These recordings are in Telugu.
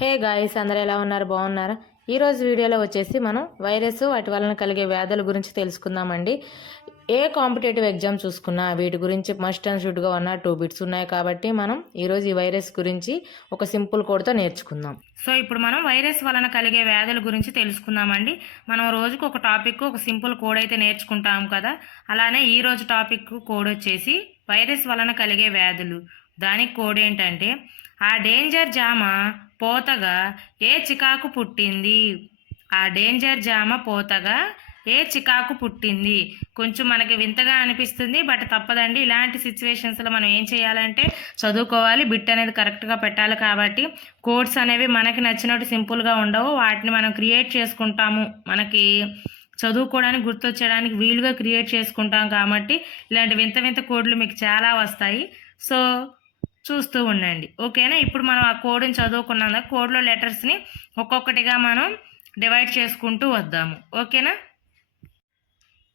హే గాయస్ అందరు ఎలా ఉన్నారు? బాగున్నారా? ఈరోజు వీడియోలో వచ్చేసి మనం వైరస్ వాటి వలన కలిగే వ్యాధుల గురించి తెలుసుకుందామండి. ఏ కాంపిటేటివ్ ఎగ్జామ్ చూసుకున్నా వీటి గురించి మస్ట్ అండ్ షుడ్గా ఉన్న టూ బిట్స్ ఉన్నాయి కాబట్టి మనం ఈరోజు ఈ వైరస్ గురించి ఒక సింపుల్ కోడ్తో నేర్చుకుందాం. సో ఇప్పుడు మనం వైరస్ వలన కలిగే వ్యాధుల గురించి తెలుసుకుందామండి. మనం రోజుకు ఒక టాపిక్ ఒక సింపుల్ కోడ్ అయితే నేర్చుకుంటాం కదా. అలానే ఈ రోజు టాపిక్ కోడ్ వచ్చేసి వైరస్ వలన కలిగే వ్యాధులు. దానికి కోడ్ ఏంటంటే ఆ డేంజర్ జామ పోతగా ఏ చికాకు పుట్టింది? ఆ డేంజర్ జామ పోతగా ఏ చికాకు పుట్టింది? కొంచెం మనకి వింతగా అనిపిస్తుంది బట్ తప్పదండి. ఇలాంటి సిచ్యువేషన్స్లో మనం ఏం చేయాలంటే చదువుకోవాలి. బిట్ అనేది కరెక్ట్గా పెట్టాలి కాబట్టి కోడ్స్ అనేవి మనకి నచ్చినట్టు సింపుల్గా ఉండవు. వాటిని మనం క్రియేట్ చేసుకుంటాము. మనకి చదువుకోవడానికి గుర్తొచ్చడానికి వీలుగా క్రియేట్ చేసుకుంటాం కాబట్టి ఇలాంటి వింత వింత కోడ్లు మీకు చాలా వస్తాయి. సో చూస్తూ ఉండండి. ఓకేనా? ఇప్పుడు మనం ఆ కోడ్ని చదువుకున్నాం కదా కోడ్లో లెటర్స్ని ఒక్కొక్కటిగా మనం డివైడ్ చేసుకుంటూ వద్దాము. ఓకేనా?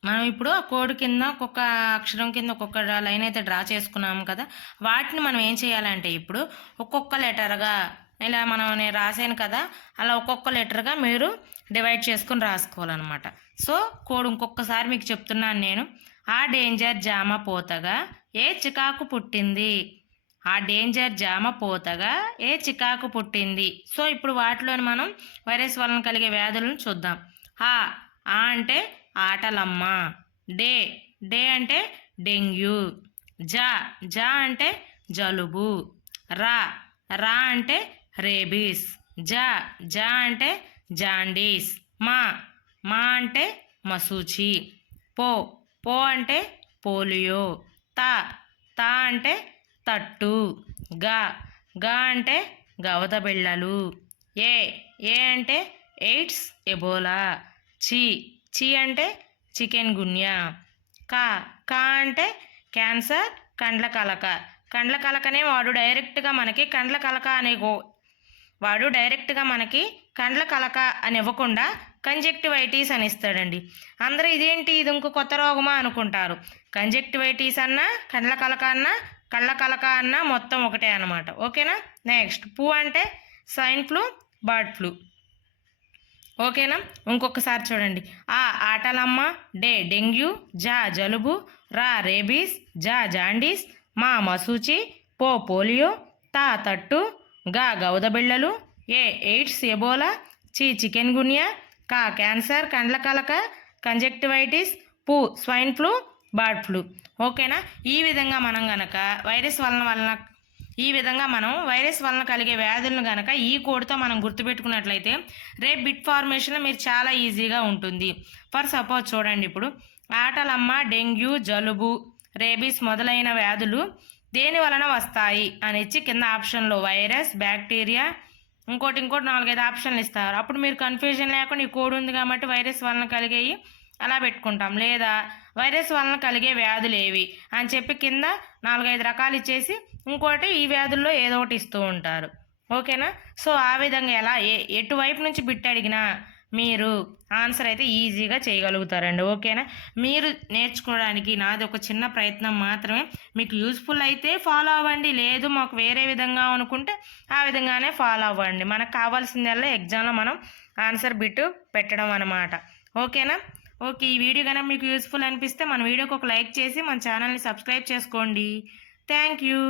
మనం ఇప్పుడు ఆ కోడ్ కింద ఒక్కొక్క అక్షరం కింద ఒక్కొక్క లైన్ అయితే డ్రా చేసుకున్నాము కదా వాటిని మనం ఏం చేయాలంటే ఇప్పుడు ఒక్కొక్క లెటర్గా ఇలా మనం నేను రాశాను కదా అలా ఒక్కొక్క లెటర్గా మీరు డివైడ్ చేసుకుని రాసుకోవాలన్నమాట. సో కోడ్ ఇంకొకసారి మీకు చెప్తున్నాను నేను. ఆ డేంజర్ జామ పోతగా ఏ చికాకు పుట్టింది? ఆ డేంజర్ జామ పోతగా ఏ చికాకు పుట్టింది? సో ఇప్పుడు వాటిలోని మనం వైరస్ వలన కలిగే వ్యాధులను చూద్దాం. ఆ ఆ అంటే ఆటలమ్మ. డే డే అంటే డెంగ్యూ. జా జా అంటే జలుబు. రా రా అంటే రేబీస్. జా జా అంటే జాండీస్. మా మా అంటే మసూచి. పో పో అంటే పోలియో. తా తా అంటే తట్టు. గా. గా అంటే గవద బిళ్ళలు. ఏ. ఏ అంటే ఎయిడ్స్ ఎబోలా. చి. చి అంటే చికెన్ గున్యా. కా. కా అంటే క్యాన్సర్ కండ్ల కలక. కండ్ల కలకనే వాడు డైరెక్ట్గా మనకి కండ్ల కలక అనే గో వాడు డైరెక్ట్గా మనకి కండ్ల కలక అని ఇవ్వకుండా కంజెక్టివైటీస్ అని ఇస్తాడండి. అందరూ ఇదేంటి? ఇది ఇంకో కొత్త రోగమా అనుకుంటారు. కంజెక్టివైటీస్ అన్నా కండ్ల కలక అన్నా కళ్ళ కలక అన్నా మొత్తం ఒకటే అనమాట ఓకేనా? నెక్స్ట్ పూ అంటే సైన్ ఫ్లూ బర్డ్ ఫ్లూ. ఓకేనా? ఇంకొకసారి చూడండి. ఆ ఆటలమ్మ డే డెంగ్యూ జా జలుబు రా రేబీస్ జా జాండీస్ మా మసూచి పో పోలియో తా తట్టు గా గౌదబిళ్ళలు ఏ ఎయిడ్స్ ఎబోలా చి చికెన్ గున్యా కా క్యాన్సర్ కండ్ల కలక కంజెక్టివైటిస్ పూ స్వైన్ ఫ్లూ బర్డ్ ఫ్లూ ఓకేనా ఈ విధంగా మనం గనక వైరస్ వలన వలన ఈ విధంగా మనం వైరస్ వలన కలిగే వ్యాధులను గనక ఈ కోడ్తో మనం గుర్తుపెట్టుకున్నట్లయితే రేపు బిట్ ఫార్మేషన్లో మీరు చాలా ఈజీగా ఉంటుంది. ఫర్ సపోజ్ చూడండి ఇప్పుడు ఆటలమ్మ డెంగ్యూ జలుబు రేబీస్ మొదలైన వ్యాధులు దేని వలన వస్తాయి అని ఇచ్చి కింద ఆప్షన్లో వైరస్ బ్యాక్టీరియా ఇంకోటి ఇంకోటి నాలుగైదు ఆప్షన్లు ఇస్తారు. అప్పుడు మీరు కన్ఫ్యూజన్ లేకుండా ఈ కోడ్ ఉంది కాబట్టి వైరస్ వలన కలిగేవి అలా పెట్టుకుంటాం. లేదా వైరస్ వలన కలిగే వ్యాధులు ఏవి అని చెప్పి కింద నాలుగైదు రకాలు ఇచ్చేసి ఇంకోటి ఈ వ్యాధుల్లో ఏదో ఒకటి ఇస్తూ ఉంటారు. ఓకేనా? సో ఆ విధంగా ఎలా ఏ ఎటువైపు నుంచి బిట్ అడిగినా మీరు ఆన్సర్ అయితే ఈజీగా చేయగలుగుతారండి. ఓకేనా? మీరు నేర్చుకోవడానికి నాది ఒక చిన్న ప్రయత్నం మాత్రమే. మీకు యూస్ఫుల్ అయితే ఫాలో అవ్వండి. లేదు మాకు వేరే విధంగా అనుకుంటే ఆ విధంగానే ఫాలో అవ్వండి. మనకు కావాల్సిందల్లా ఎగ్జామ్లో మనం ఆన్సర్ బిట్ పెట్టడం అనమాట ఓకేనా? ఓకే ఈ వీడియో కనుక మీకు యూస్ఫుల్ అనిపిస్తే మన వీడియోకి ఒక లైక్ చేసి మన ఛానల్ని సబ్స్క్రైబ్ చేసుకోండి. Thank you.